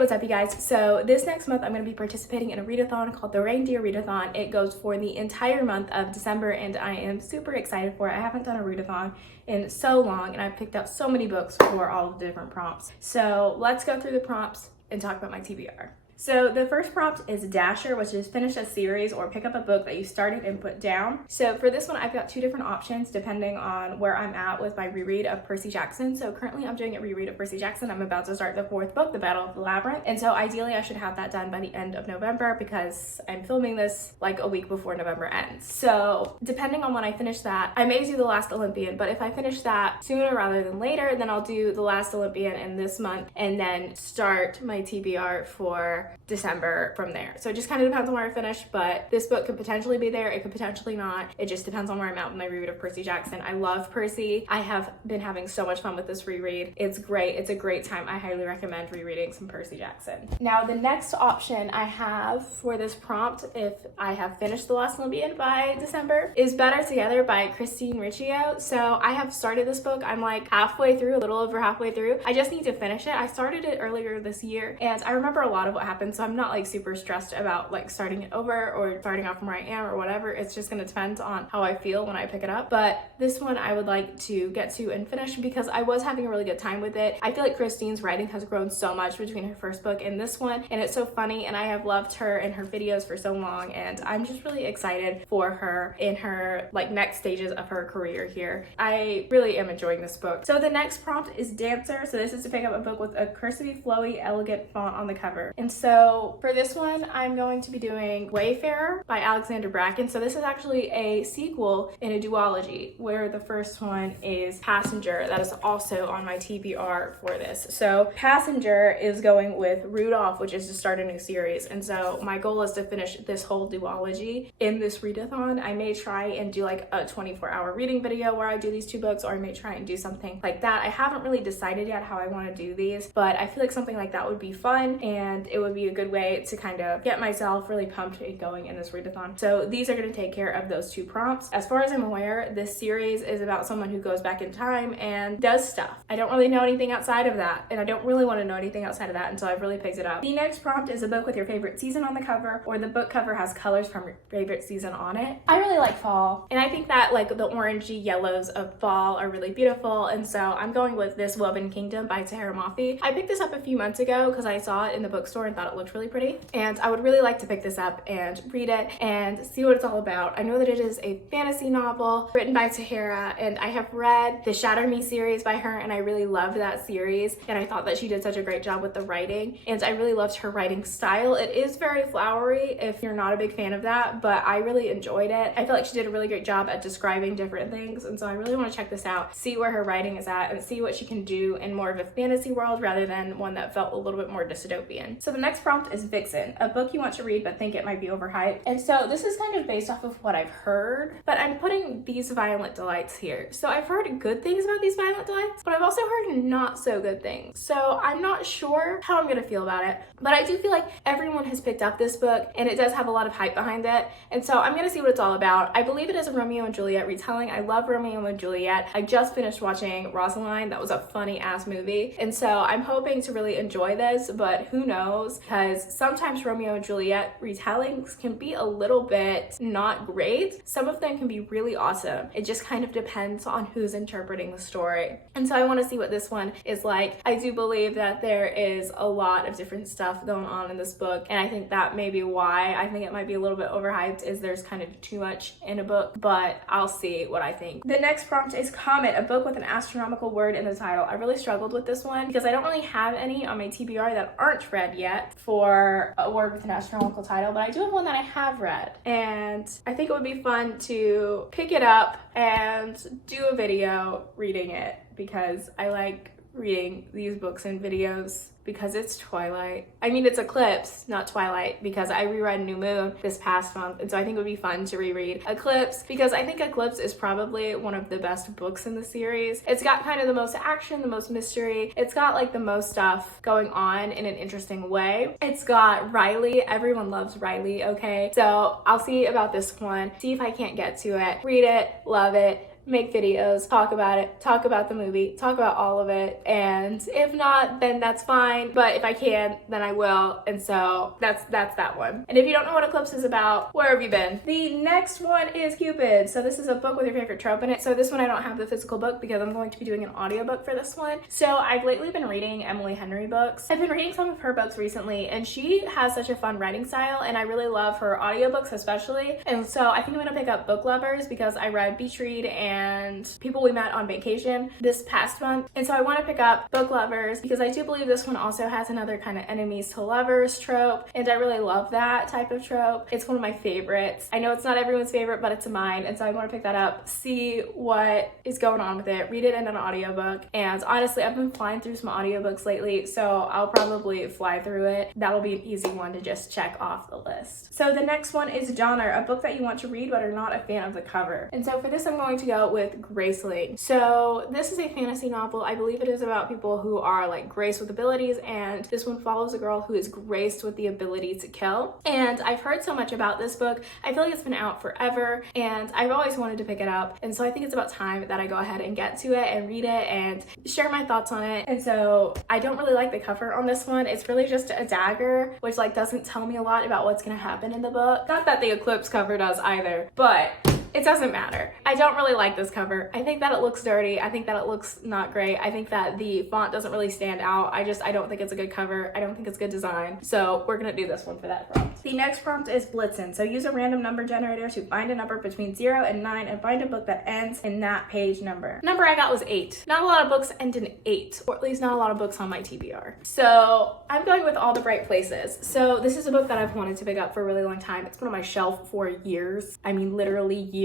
what's up you guys? So this next month I'm going to be participating in a readathon called the Reindeer Readathon. It goes for the entire month of December and I am super excited for it. I haven't done a readathon in so long and I've picked up so many books for all of the different prompts. So let's go through the prompts and talk about my TBR. So the first prompt is Dasher, which is finish a series or pick up a book that you started and put down. So for this one, I've got two different options depending on where I'm at with my reread of Percy Jackson. So currently I'm doing a reread of Percy Jackson. I'm about to start the fourth book, The Battle of the Labyrinth. And so ideally I should have that done by the end of November because I'm filming this like a week before November ends. So depending on when I finish that, I may do The Last Olympian, but if I finish that sooner rather than later, then I'll do The Last Olympian in this month and then start my TBR for December from there. So it just kind of depends on where I finish, but this book could potentially be there, it could potentially not. It just depends on where I'm at with my reread of Percy Jackson. I love Percy. I have been having so much fun with this reread. It's great. It's a great time. I highly recommend rereading some Percy Jackson. Now the next option I have for this prompt, if I have finished The Last Olympian by December, is Better Together by Christine Riccio. So I have started this book. I'm like halfway through, a little over halfway through. I just need to finish it. I started it earlier this year and I remember a lot of what happened, so I'm not like super stressed about like starting it over or starting off from where I am or whatever. It's just gonna depend on how I feel when I pick it up. But this one I would like to get to and finish because I was having a really good time with it. I feel like Christine's writing has grown so much between her first book and this one, and it's so funny, and I have loved her and her videos for so long, and I'm just really excited for her in her like next stages of her career here. I really am enjoying this book. So the next prompt is Dancer. So this is to pick up a book with a cursive, flowy, elegant font on the cover. And so for this one, I'm going to be doing Wayfarer by Alexander Bracken. So this is actually a sequel in a duology where the first one is Passenger. That is also on my TBR for this. So Passenger is going with Rudolph, which is to start a new series. And so my goal is to finish this whole duology in this readathon. I may try and do like a 24-hour reading video where I do these two books, or I may try and do something like that. I haven't really decided yet how I want to do these, but I feel like something like that would be fun and it would be a good way to kind of get myself really pumped and going in this readathon. So these are going to take care of those two prompts. As far as I'm aware, this series is about someone who goes back in time and does stuff. I don't really know anything outside of that, and I don't really want to know anything outside of that until I've really picked it up. The next prompt is a book with your favorite season on the cover, or the book cover has colors from your favorite season on it. I really like fall, and I think that like the orangey yellows of fall are really beautiful, and so I'm going with This Woven Kingdom by Tahereh Mafi. I picked this up a few months ago because I saw it in the bookstore and thought it looked really pretty, and I would really like to pick this up and read it and see what it's all about. I know that it is a fantasy novel written by Tahereh, and I have read the Shatter Me series by her, and I really loved that series, and I thought that she did such a great job with the writing, and I really loved her writing style. It is very flowery if you're not a big fan of that, but I really enjoyed it. I feel like she did a really great job at describing different things, and so I really want to check this out, see where her writing is at, and see what she can do in more of a fantasy world rather than one that felt a little bit more dystopian. So the next prompt is Vixen, a book you want to read but think it might be overhyped. And so this is kind of based off of what I've heard, but I'm putting These Violent Delights here. So I've heard good things about These Violent Delights, but I've also heard not so good things. So I'm not sure how I'm gonna feel about it, but I do feel like everyone has picked up this book and it does have a lot of hype behind it. And so I'm gonna see what it's all about. I believe it is a Romeo and Juliet retelling. I love Romeo and Juliet. I just finished watching Rosaline. That was a funny ass movie. And so I'm hoping to really enjoy this, but who knows? Because sometimes Romeo and Juliet retellings can be a little bit not great. Some of them can be really awesome. It just kind of depends on who's interpreting the story. And so I want to see what this one is like. I do believe that there is a lot of different stuff going on in this book, and I think that may be why I think it might be a little bit overhyped, is there's kind of too much in a book, but I'll see what I think. The next prompt is Comet, a book with an astronomical word in the title. I really struggled with this one because I don't really have any on my TBR that aren't read yet for a word with an astronomical title, but I do have one that I have read, and I think it would be fun to pick it up and do a video reading it because I like reading these books and videos because it's Twilight. I mean, it's Eclipse, not Twilight, because I reread New Moon this past month, and so I think it would be fun to reread Eclipse because I think Eclipse is probably one of the best books in the series. It's got kind of the most action, the most mystery. It's got like the most stuff going on in an interesting way. It's got Riley. Everyone loves Riley, okay? So I'll see about this one, see if I can't get to it, read it, love it, make videos, talk about it, talk about the movie, talk about all of it. And if not, then that's fine. But if I can, then I will. And so that's that one. And if you don't know what Eclipse is about, where have you been? The next one is Cupid. So this is a book with your favorite trope in it. So this one I don't have the physical book because I'm going to be doing an audiobook for this one. So I've lately been reading Emily Henry books. I've been reading some of her books recently, and she has such a fun writing style, and I really love her audiobooks especially. And so I think I'm gonna pick up Book Lovers because I read Beach Read and People We Met on Vacation this past month. And so I want to pick up Book Lovers because I do believe this one also has another kind of enemies to lovers trope, and I really love that type of trope. It's one of my favorites. I know it's not everyone's favorite, but it's mine, and so I want to pick that up, see what is going on with it, read it in an audiobook. And honestly, I've been flying through some audiobooks lately, so I'll probably fly through it. That'll be an easy one to just check off the list. So the next one is Donner, a book that you want to read but are not a fan of the cover. And so for this, I'm going to go with Lezlie. So this is a fantasy novel. I believe it is about people who are like graced with abilities, and this one follows a girl who is graced with the ability to kill. And I've heard so much about this book. I feel like it's been out forever, and I've always wanted to pick it up. And so I think it's about time that I go ahead and get to it and read it and share my thoughts on it. And so I don't really like the cover on this one. It's really just a dagger, which like doesn't tell me a lot about what's gonna happen in the book. Not that the Eclipse cover does either, but it doesn't matter. I don't really like this cover. I think that it looks dirty. I think that it looks not great. I think that the font doesn't really stand out. I don't think it's a good cover. I don't think it's good design. So we're gonna do this one for that prompt. The next prompt is Blitzen. So use a random number generator to find a number between 0 and 9 and find a book that ends in that page number. Number I got was 8. Not a lot of books end in 8, or at least not a lot of books on my TBR. So I'm going with All the Bright Places. So this is a book that I've wanted to pick up for a really long time. It's been on my shelf for years. I mean, literally years.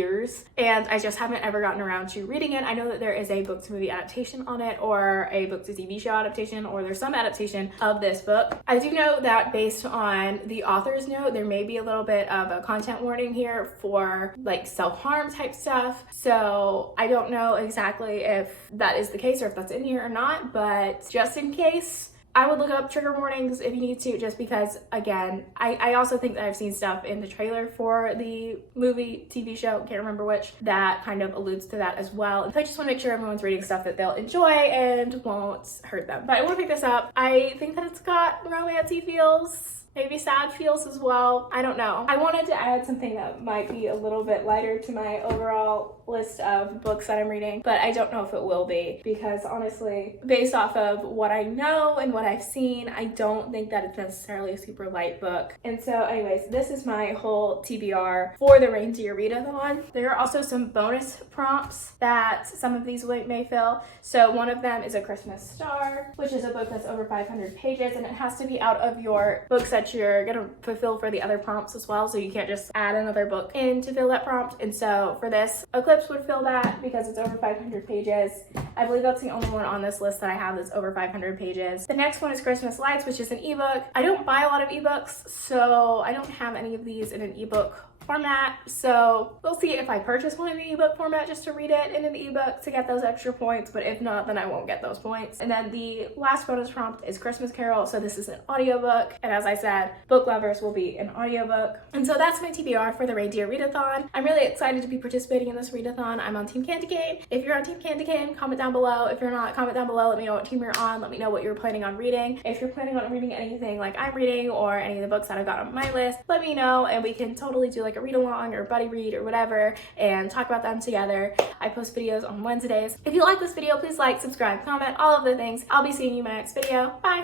And I just haven't ever gotten around to reading it. I know that there is a book to movie adaptation on it, or a book to TV show adaptation, or there's some adaptation of this book. I do know that based on the author's note, there may be a little bit of a content warning here for like self-harm type stuff. So I don't know exactly if that is the case or if that's in here or not, but just in case, I would look up trigger warnings if you need to, just because, again, I also think that I've seen stuff in the trailer for the movie, TV show, can't remember which, that kind of alludes to that as well. So I just want to make sure everyone's reading stuff that they'll enjoy and won't hurt them. But I want to pick this up. I think that it's got romancy feels, maybe sad feels as well. I don't know. I wanted to add something that might be a little bit lighter to my overall list of books that I'm reading, but I don't know if it will be, because honestly, based off of what I know and what I've seen, I don't think that it's necessarily a super light book. And so anyways, this is my whole TBR for the Reindeer Readathon. There are also some bonus prompts that some of these may fill. So one of them is A Christmas Star, which is a book that's over 500 pages, and it has to be out of your books that you're gonna fulfill for the other prompts as well. So you can't just add another book in to fill that prompt. And so for this, Eclipse would fill that because it's over 500 pages. I believe that's the only one on this list that I have that's over 500 pages. The next one is Christmas Lights, which is an ebook. I don't buy a lot of ebooks, so I don't have any of these in an ebook format, so we'll see if I purchase one in the ebook format just to read it in an ebook to get those extra points, but if not, then I won't get those points. And then the last bonus prompt is Christmas Carol, so this is an audiobook, and as I said, Book Lovers will be an audiobook. And so that's my TBR for the Reindeer Readathon. I'm really excited to be participating in this readathon. I'm on Team Candy Cane. If you're on Team Candy Cane, comment down below. If you're not, comment down below. Let me know what team you're on. Let me know what you're planning on reading. If you're planning on reading anything like I'm reading or any of the books that I've got on my list, let me know, and we can totally do like a read along or buddy read or whatever and talk about them together. I post videos on Wednesdays. If you like this video, please like, subscribe, comment, all of the things. I'll be seeing you in my next video. Bye!